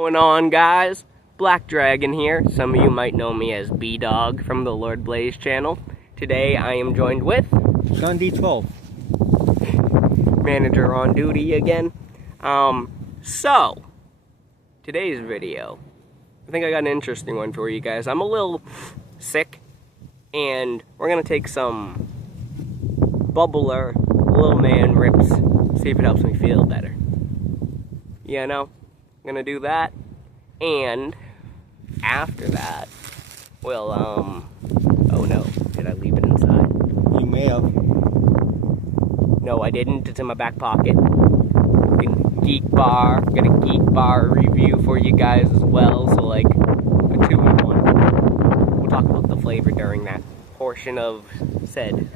What's going on, guys? Black Dragon here. Some of you might know me as B-Dog from the Lord Blaze channel. Today I am joined with Sean D12. Manager on duty again. So today's video, I think I got an interesting one for you guys. I'm a little sick, and we're gonna take some bubbler little man rips, see if it helps me feel better. You know, I'm gonna do that, and after that, we'll, oh no, did I leave it inside? You may have. No, I didn't, it's in my back pocket. Geek bar, got a geek bar review for you guys as well, so like, a 2-in-1. We'll talk about the flavor during that portion of said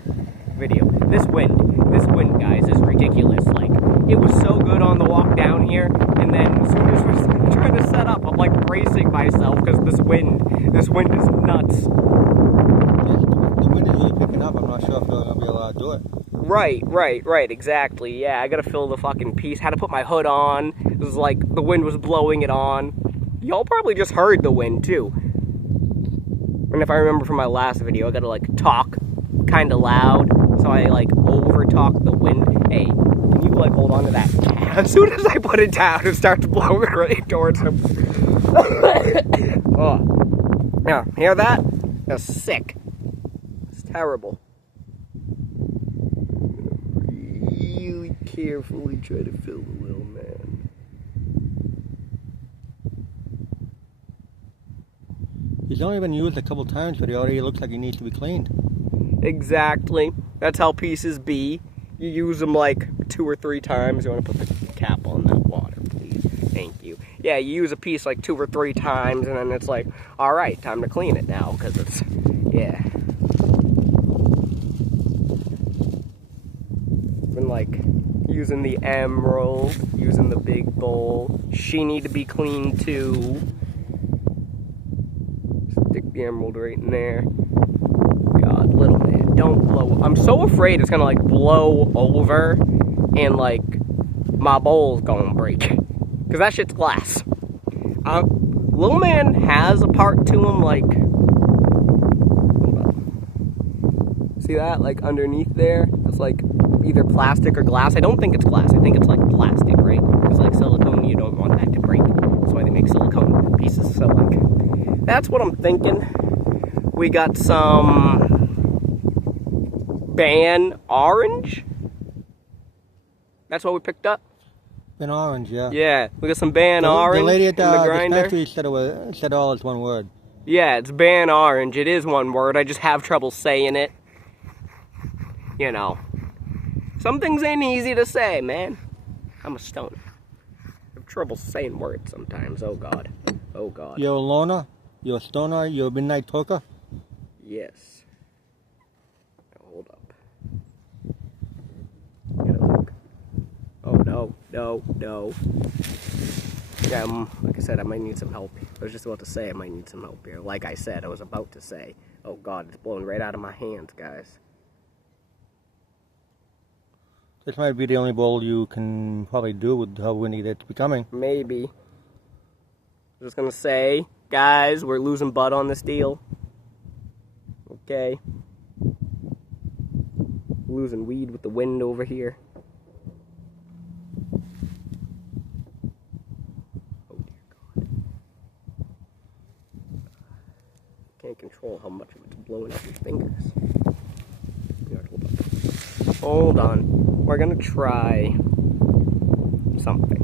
video. This wind, guys, is ridiculous. Like, it was so good on the walk down here, and then as soon as we're trying to set up, I'm like bracing myself because this wind is nuts. The wind is really picking up. I'm not sure if they're going to be able to do it. Right, exactly. Yeah, I gotta fill the fucking piece. Had to put my hood on. It was like the wind was blowing it on. Y'all probably just heard the wind too. And if I remember from my last video, I gotta like talk kind of loud, so I like over talk the wind. Hey, can you like hold on to that? As soon as I put it down, it starts blowing right towards him. Oh, yeah, hear that? That's sick. It's terrible. Really carefully try to fill the little man. He's only been used a couple times, but he already looks like he needs to be cleaned. Exactly. That's how pieces be. You use them like 2 or 3 times. You want to put the cap on that water, please? Thank you. Yeah, you use a piece like 2 or 3 times, and then it's like, all right, time to clean it now, because it's, yeah. Been like using the emerald, using the big bowl. She need to be cleaned too. Stick the emerald right in there. God, little man, don't blow. I'm so afraid it's gonna like blow over and like my bowl's gonna break, because that shit's glass. Little man has a part to him, like, hold up. See that, like underneath there? It's like either plastic or glass. I don't think it's glass. I think it's like plastic, right? Because like silicone, you don't want that to break. That's why they make silicone pieces. So like, that's what I'm thinking. We got some Ban Orange. That's what we picked up. Ban Orange, yeah. Yeah, we got some Ban Orange. The lady at the grinder. dispensary said all is one word. Yeah, it's Ban Orange. It is one word. I just have trouble saying it. You know, some things ain't easy to say, man. I'm a stoner. I have trouble saying words sometimes. Oh God. Oh God. You're a loner. You're a stoner. You're a midnight talker. Yes. Now, hold up. Gotta look. Oh no. Yeah, like I said, I might need some help. I was just about to say I might need some help here. Like I said, I was about to say. Oh God, it's blowing right out of my hands, guys. This might be the only bowl you can probably do with how windy it's becoming. Maybe. I'm just gonna say, guys, we're losing butt on this deal. Okay. Losing weed with the wind over here. Oh dear God. Can't control how much of it's blowing up your fingers. Hold on. We're gonna try something.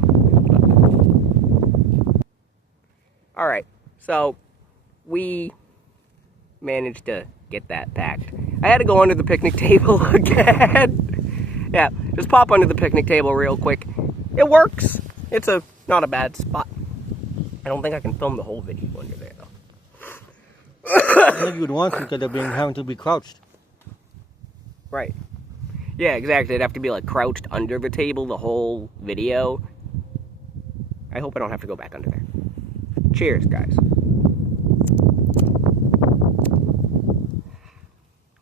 Alright, so we managed to get that packed. I had to go under the picnic table again. Yeah, just pop under the picnic table real quick. It works. It's not a bad spot. I don't think I can film the whole video under there though. I think you would want to, because they're having to be crouched. Right. Yeah, exactly. It'd have to be like crouched under the table the whole video. I hope I don't have to go back under there. Cheers, guys.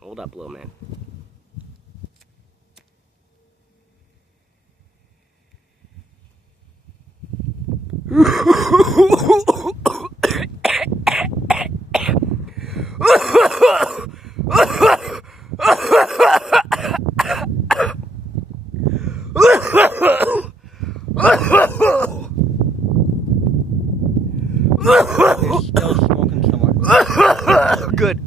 Hold up, little man. It's still smoking somewhat. Good.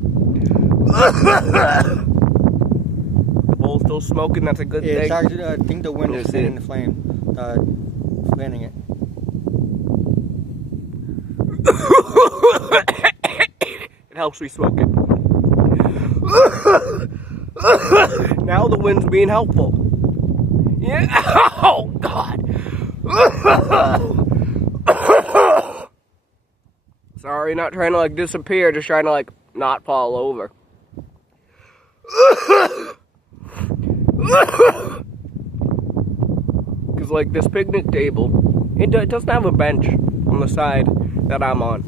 The bowl's still smoking, that's a good Yeah, thing. it's actually, I think the wind is Is fanning it? the flame. Fanning it. It helps me smoke it. Now the wind's being helpful. Yeah. Oh, God. Sorry, not trying to like disappear, just trying to like not fall over. Because like this picnic table, it doesn't have a bench on the side that I'm on.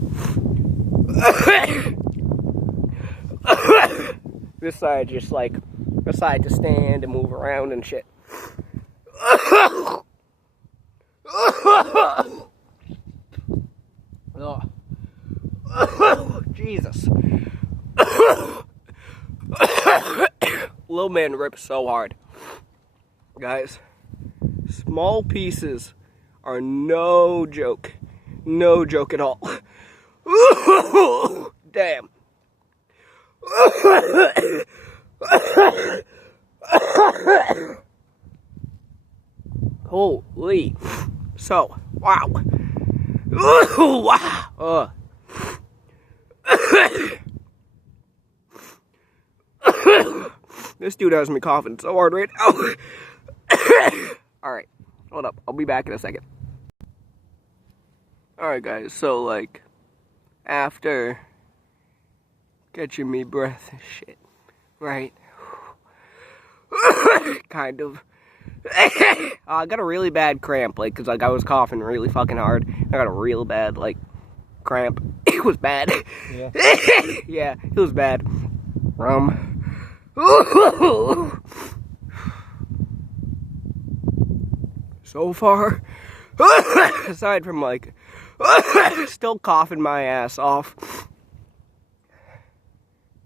This side just like a side to stand and move around and shit. Oh, Jesus. Little man rips so hard. Guys, small pieces are no joke. No joke at all. Damn. Holy. So, wow. Wow. This dude has me coughing so hard right now. Alright, hold up. I'll be back in a second. Alright, guys, so, like, after catching me breath and shit, right? Kind of. I got a really bad cramp, like, because, like, I was coughing really fucking hard. I got a real bad, like, cramp. It was bad. Yeah. Yeah, it was bad. So far, aside from, like, still coughing my ass off,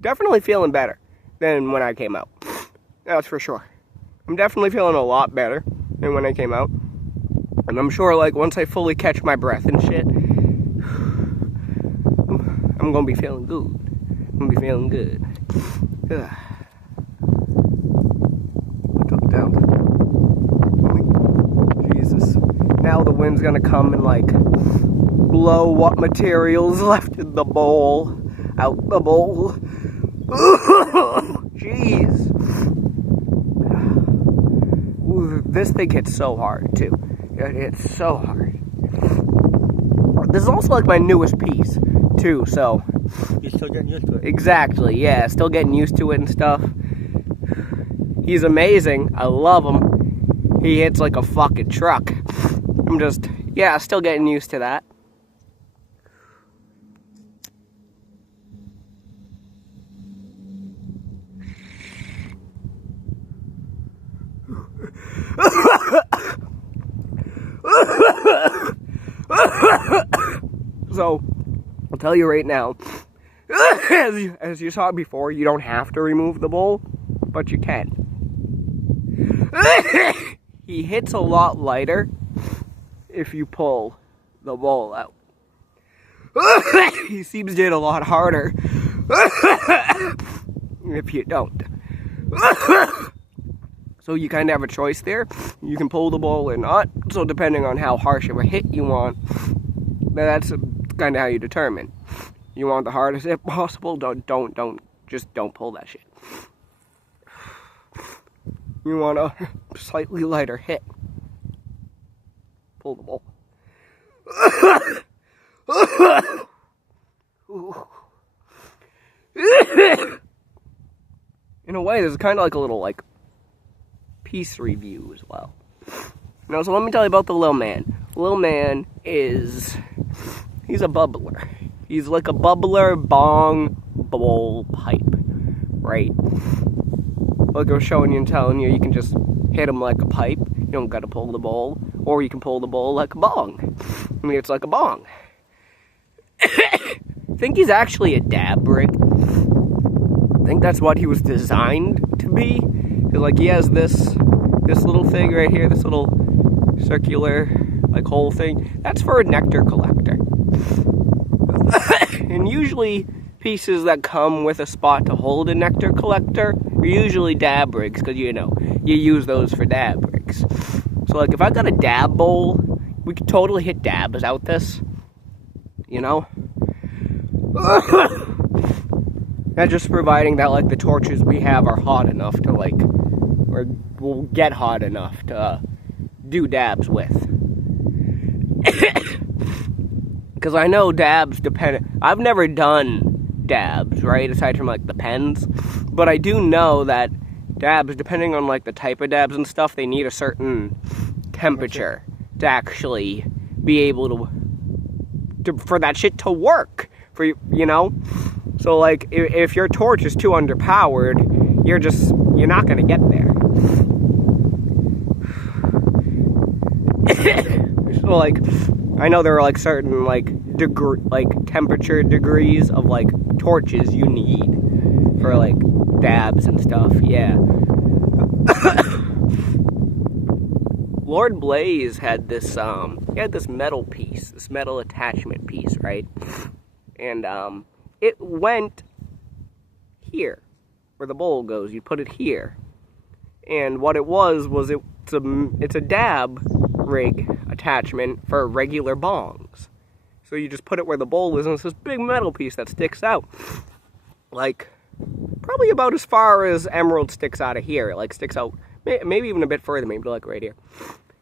definitely feeling better than when I came out. That's for sure. I'm definitely feeling a lot better than when I came out. And I'm sure, like, once I fully catch my breath and shit, I'm gonna be feeling good. I'm gonna be feeling good. Look up, down. Jesus. Now the wind's gonna come and, like, blow what material's left in the bowl out the bowl. Jeez. Ooh, this thing hits so hard, too. It hits so hard. This is also, like, my newest piece, too, so... You're still getting used to it. Exactly, yeah. Still getting used to it and stuff. He's amazing. I love him. He hits like a fucking truck. I'm just, yeah, still getting used to that. So, I'll tell you right now, as you saw before, you don't have to remove the bowl, but you can. He hits a lot lighter if you pull the bowl out. He seems to hit a lot harder if you don't. So you kind of have a choice there. You can pull the bowl or not. So depending on how harsh of a hit you want, that's kind of how you determine. You want the hardest hit possible, just don't pull that shit. You want a slightly lighter hit, pull the bowl. In a way, this is kind of like a little, like, piece review as well. Now, so let me tell you about the Lil Man. Lil Man he's a bubbler. He's like a bubbler bong bowl pipe, right? Like I was showing you and telling you, you can just hit him like a pipe. You don't gotta pull the bowl. Or you can pull the bowl like a bong. I mean, it's like a bong. I think he's actually a dab rig. I think that's what he was designed to be. Cause like he has this little thing right here, this little circular like hole thing. That's for a nectar collector. And usually pieces that come with a spot to hold a nectar collector are usually dab rigs, because you know, you use those for dab rigs. So like if I got a dab bowl, we could totally hit dabs out this, you know? That's just providing that like the torches we have are hot enough to like, or will get hot enough to do dabs with. Because I know dabs depend. I've never done dabs, right? Aside from like the pens, but I do know that dabs, depending on like the type of dabs and stuff, they need a certain temperature to actually be able to for that shit to work for you know. So like if your torch is too underpowered, you're not gonna get there. So like I know there are like certain like temperature degrees of like torches you need for like dabs and stuff. Yeah. Lord Blaze had this he had this metal piece, this metal attachment piece, right? And it went here where the bowl goes. You put it here. And what it was it's a dab rig attachment for regular bongs. So you just put it where the bowl is, and it's this big metal piece that sticks out. Like, probably about as far as emerald sticks out of here. It like sticks out, maybe even a bit further, maybe like right here.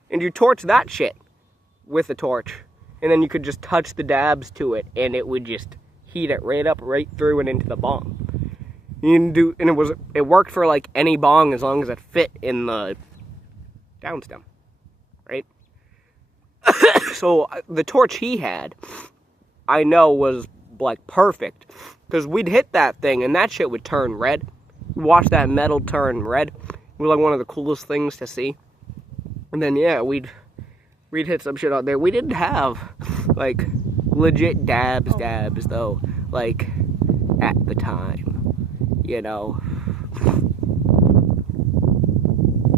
And you torch that shit with a torch. And then you could just touch the dabs to it, and it would just heat it right up, right through and into the bong. It worked for like any bong as long as it fit in the downstem, right? So the torch he had, I know, was like perfect, because we'd hit that thing and that shit would turn red. We'd watch that metal turn red. It was like one of the coolest things to see. And then yeah, we'd hit some shit out there. We didn't have like legit dabs though, like at the time, you know.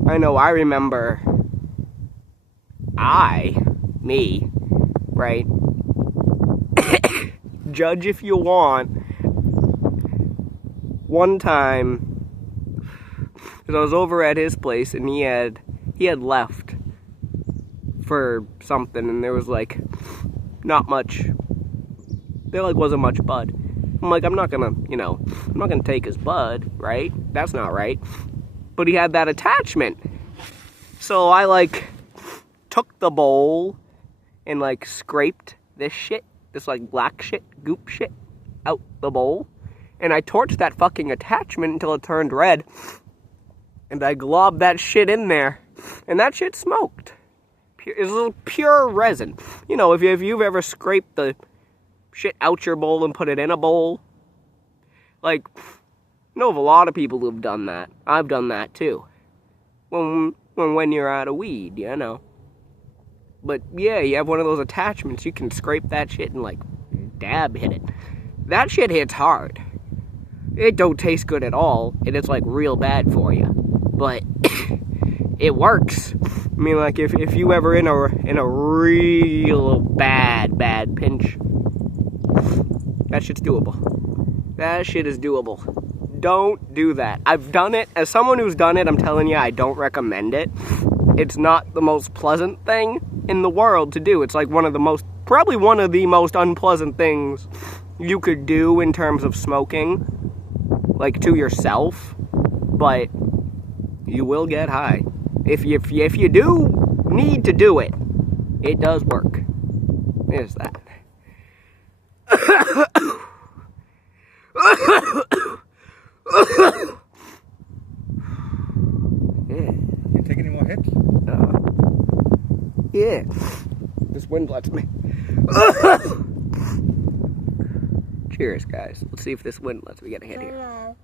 I know, I remember me, right? Judge if you want. One time, because I was over at his place and he had left for something, and there was like not much. There like wasn't much bud. I'm like, I'm not gonna take his bud, right? That's not right. But he had that attachment, so I like took the bowl and like scraped this like black shit, goop shit, out the bowl, and I torched that fucking attachment until it turned red, and I globbed that shit in there, and that shit smoked. It was pure resin. You know, if you've ever scraped the shit out your bowl and put it in a bowl, like, I know of a lot of people who've done that. I've done that too. When you're out of weed, you know. But yeah, you have one of those attachments, you can scrape that shit and like dab hit it. That shit hits hard. It don't taste good at all, and it's like real bad for you. But it works. I mean, like if you ever in a real bad pinch, that shit's doable. That shit is doable. Don't do that. I've done it. As someone who's done it, I'm telling you, I don't recommend it. It's not the most pleasant thing in the world to do. It's like probably one of the most unpleasant things you could do in terms of smoking, like to yourself, but you will get high. If you do need to do it, it does work. There's that. You take any more hits? Yeah. This wind lets me. Cheers, guys. Let's see if this wind lets me get a hit here.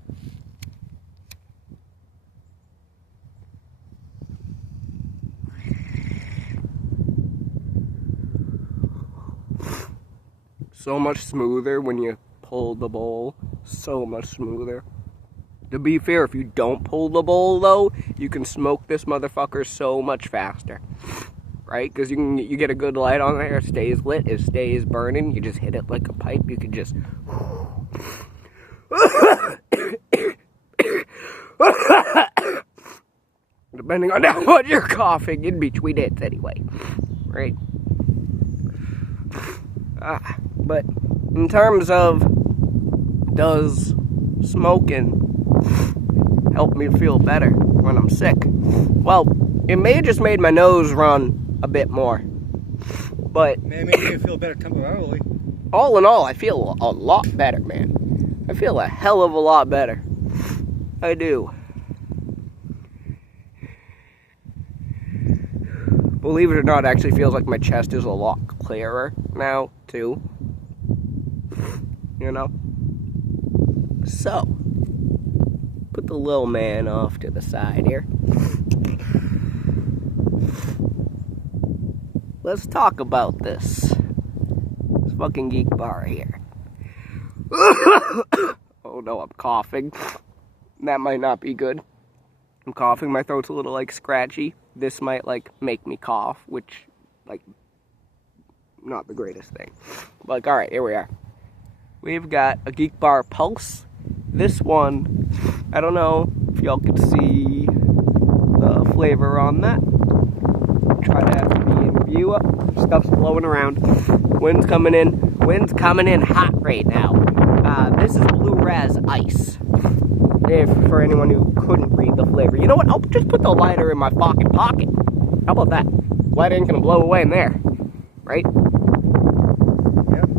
So much smoother when you pull the bowl. So much smoother. To be fair, if you don't pull the bowl though, you can smoke this motherfucker so much faster. Right? Because you get a good light on there, it stays lit, it stays burning, you just hit it like a pipe, you can just... Depending on how much you're coughing in between hits anyway. Right? But in terms of, does smoking help me feel better when I'm sick? Well, it may have just made my nose run a bit more, but Maybe make you feel better temporarily. All in all, I feel a lot better, man. I feel a hell of a lot better. I do. Believe it or not, it actually feels like my chest is a lot clearer now, too. You know? So, put the little man off to the side here. Let's talk about this fucking geek bar here. Oh no, I'm coughing. That might not be good. I'm coughing, my throat's a little like scratchy. This might like make me cough, which like not the greatest thing. But alright, here we are. We've got a Geek Bar Pulse. This one, I don't know if y'all can see the flavor on that. Try to have the in view up. Stuff's blowing around. Wind's coming in. Wind's coming in hot right now. This is Blue Raz Ice. If for anyone who couldn't read the flavor. You know what? I'll just put the lighter in my fucking pocket. How about that? Lighter ain't gonna blow away in there. Right? Yep.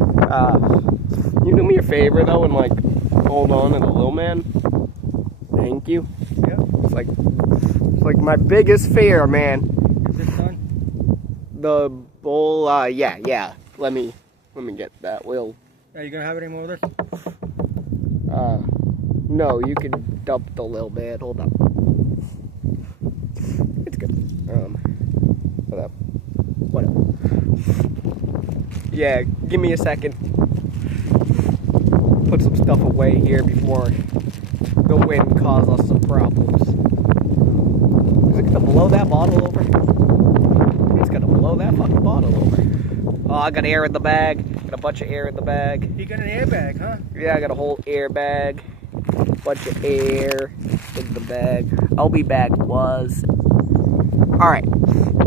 You do me a favor though and like hold on to the little man. Thank you. Yep. It's like my biggest fear, man. Is this done? The bowl, yeah. Let me get that. Are you gonna have any more of this? No, you can dump the little bit. Hold up. It's good. Whatever. Yeah, give me a second. Put some stuff away here before the wind causes us some problems. Is it gonna blow that bottle over? It's gonna blow that fucking bottle over. Oh, I got air in the bag. Got a bunch of air in the bag. You got an airbag, huh? Yeah, I got a whole air bag. Bunch of air in the bag. I'll be back, was. Alright.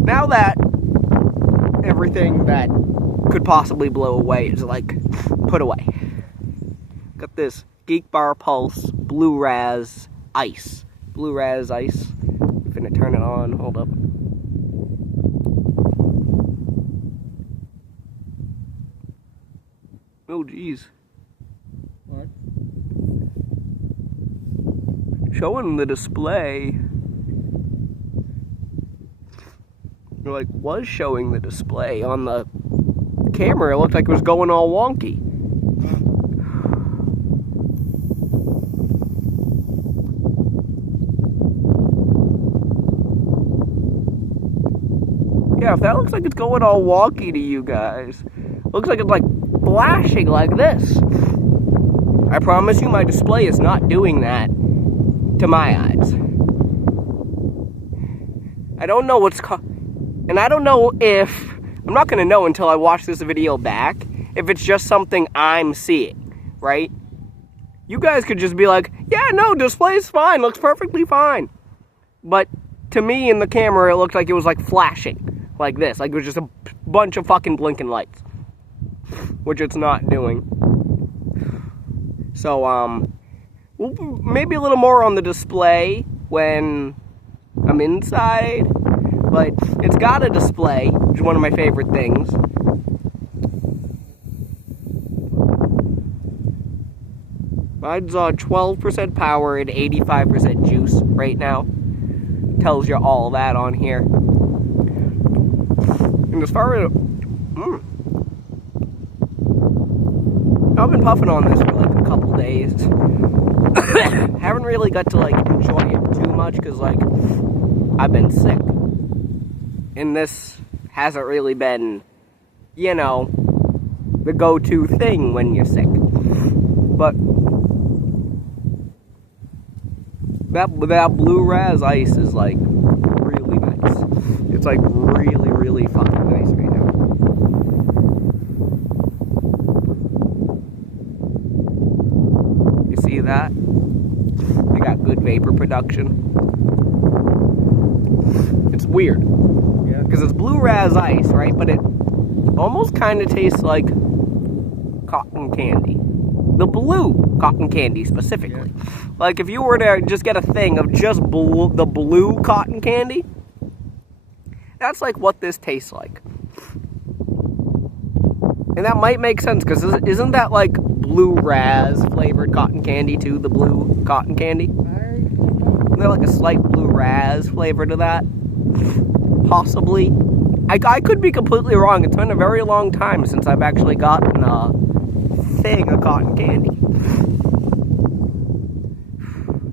Now that everything that could possibly blow away is like put away. Got this Geek Bar Pulse Blue Raz Ice. Blue Raz Ice. I'm gonna turn it on. Hold up. Oh, jeez. What? Showing the display. Like, was showing the display on the camera. It looked like it was going all wonky. Yeah, if that looks like it's going all wonky to you guys, looks like it's like flashing like this. I promise you my display is not doing that to my eyes. I don't know what's and I don't know if, I'm not going to know until I watch this video back, if it's just something I'm seeing, right? You guys could just be like, yeah, no, display's fine, looks perfectly fine. But to me in the camera, it looked like it was like flashing, like this, like it was just a bunch of fucking blinking lights, which it's not doing. So, maybe a little more on the display when I'm inside. But it's got a display, which is one of my favorite things. Mine's on 12% power and 85% juice right now. Tells you all that on here. And as far as... I've been puffing on this for like a couple days. Haven't really got to like enjoy it too much because like I've been sick. And this hasn't really been, you know, the go-to thing when you're sick. But that blue raz ice is like really nice. It's like really, really fucking nice right now. You see that? They got good vapor production. It's weird. Yeah. Because it's blue raz ice, right? But it almost kind of tastes like cotton candy. The blue cotton candy specifically. Yeah. Like if you were to just get a thing of just the blue cotton candy, that's like what this tastes like. And that might make sense, because isn't that like blue raz flavored cotton candy too, the blue cotton candy? Isn't there like a slight blue raz flavor to that? Possibly. I could be completely wrong. It's been a very long time since I've actually gotten a thing of cotton candy.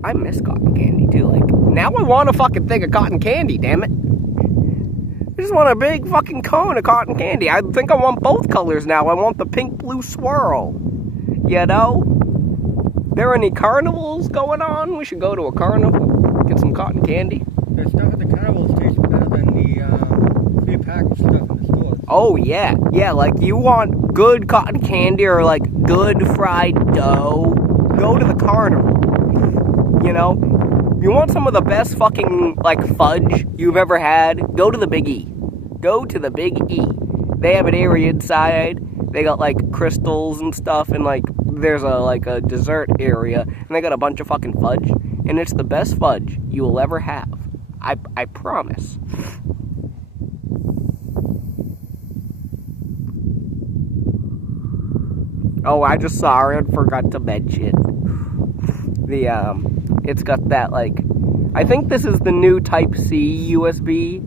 I miss cotton candy too. Like, now I want a fucking thing of cotton candy, damn it. I just want a big fucking cone of cotton candy. I think I want both colors now. I want the pink blue swirl. You know? There any carnivals going on? We should go to a carnival, get some cotton candy. The stuff at the carnivals tastes better than the pre-packaged stuff in the stores. Oh yeah, yeah. Like you want good cotton candy or like good fried dough, go to the carnival. You know, you want some of the best fucking like fudge you've ever had, go to the Big E. Go to the Big E. They have an area inside. They got like crystals and stuff, and like there's a dessert area, and they got a bunch of fucking fudge, and it's the best fudge you will ever have. I promise. Oh, I just saw it and forgot to mention. It's got that, like, I think this is the new Type-C USB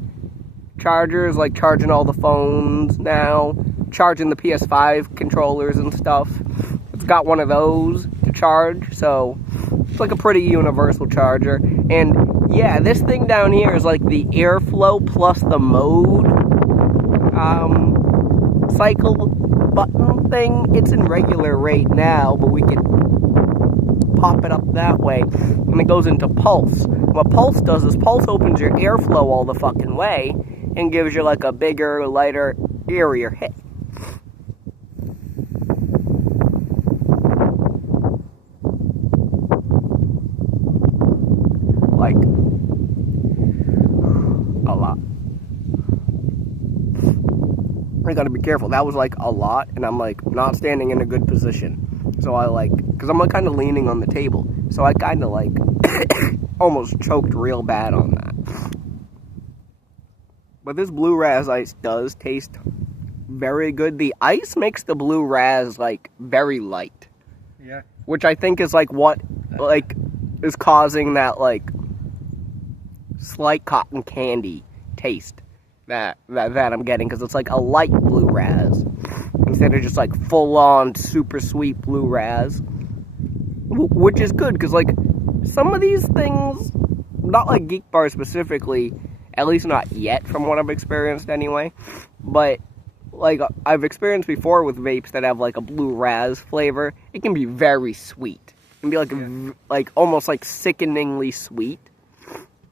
chargers, like charging all the phones now, charging the PS5 controllers and stuff. It's got one of those to charge, so it's like a pretty universal charger. And yeah, this thing down here is like the airflow plus the mode cycle button thing. It's in regular rate now, but we can pop it up that way, and it goes into pulse. What pulse does is pulse opens your airflow all the fucking way and gives you like a bigger, lighter, airier hit. Like a lot. I gotta be careful. That was like a lot, and I'm like not standing in a good position. So I like, because I'm like kind of leaning on the table. So I kind of like almost choked real bad on that. But this blue raz ice does taste very good. The ice makes the blue raz like very light. Yeah. Which I think is like what like is causing that like slight cotton candy taste that I'm getting, because it's like a light blue raz instead of just like full on super sweet blue raz, which is good, because like some of these things, not like Geek Bar specifically, at least not yet from what I've experienced anyway, but like I've experienced before with vapes that have like a blue raz flavor, it can be very sweet. It can be like almost like sickeningly sweet.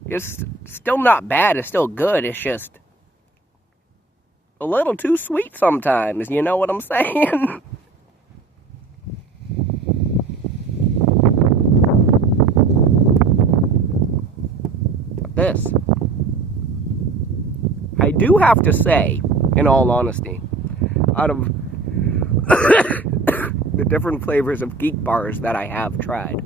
It's still not bad, it's still good, it's just a little too sweet sometimes, you know what I'm saying? This. I do have to say, in all honesty, out of the different flavors of Geek Bars that I have tried,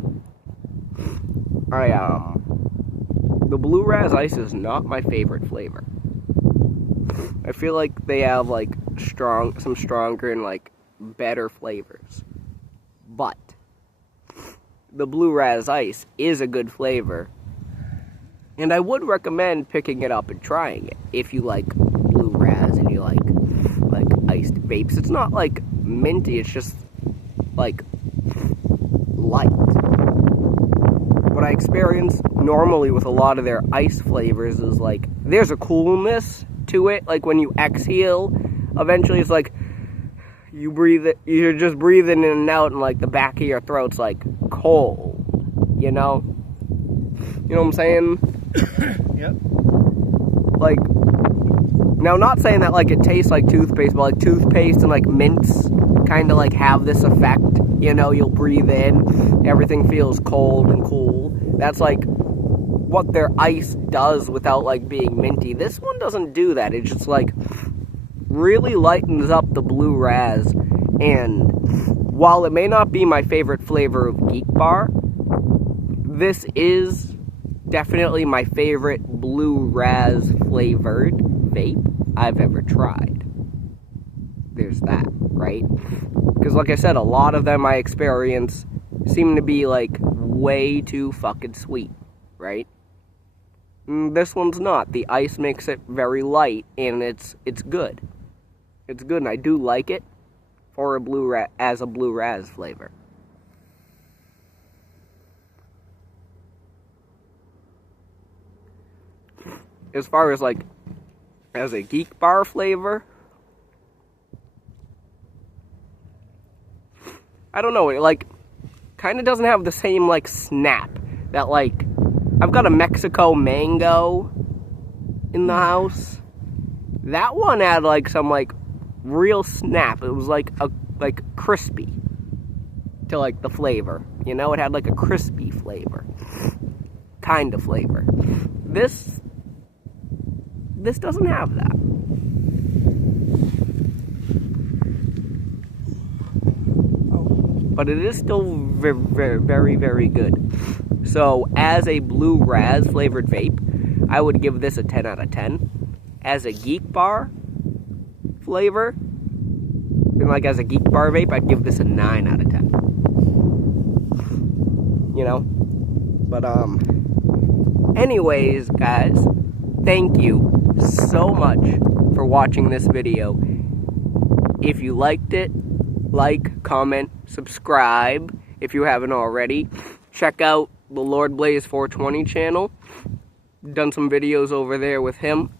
the Blue Raz Ice is not my favorite flavor. I feel like they have like some stronger and like better flavors. But the Blue Raz Ice is a good flavor, and I would recommend picking it up and trying it if you like Blue Raz and you like iced vapes. It's not like minty, it's just like light. What I experience normally with a lot of their ice flavors is like there's a coolness to it, like when you exhale, eventually it's like you breathe it, you're just breathing in and out, and like the back of your throat's like cold, you know? You know what I'm saying? Yep. Like, now not saying that like it tastes like toothpaste, but like toothpaste and like mints kind of like have this effect, you know? You'll breathe in, everything feels cold and cool. That's like what their ice does without like being minty. This one doesn't do that. It just like really lightens up the blue raz, and while it may not be my favorite flavor of Geek Bar, this is definitely my favorite blue raz flavored vape I've ever tried. There's that, right? Because like I said, a lot of them I experience seem to be like way too fucking sweet, right? This one's not. The ice makes it very light, and it's good. It's good, and I do like it for a as a blue raz flavor. As far as like as a Geek Bar flavor, I don't know. It like kind of doesn't have the same like snap that like I've got a Mexico mango in the house. That one had like some like real snap. It was like crispy to like the flavor, you know? It had like a crispy flavor kind of flavor. This doesn't have that. But it is still very, very, very good. So as a blue raz flavored vape, I would give this a 10 out of 10. As a Geek Bar flavor, and like as a Geek Bar vape, I'd give this a 9 out of 10. You know? But, anyways, guys, thank you so much for watching this video. If you liked it, like, comment, subscribe if you haven't already. Check out the Lord Blaze 420 channel. Done some videos over there with him.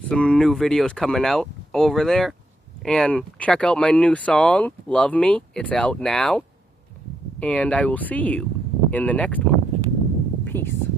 Some new videos coming out over there. And check out my new song, Love Me. It's out now. And I will see you in the next one. Peace.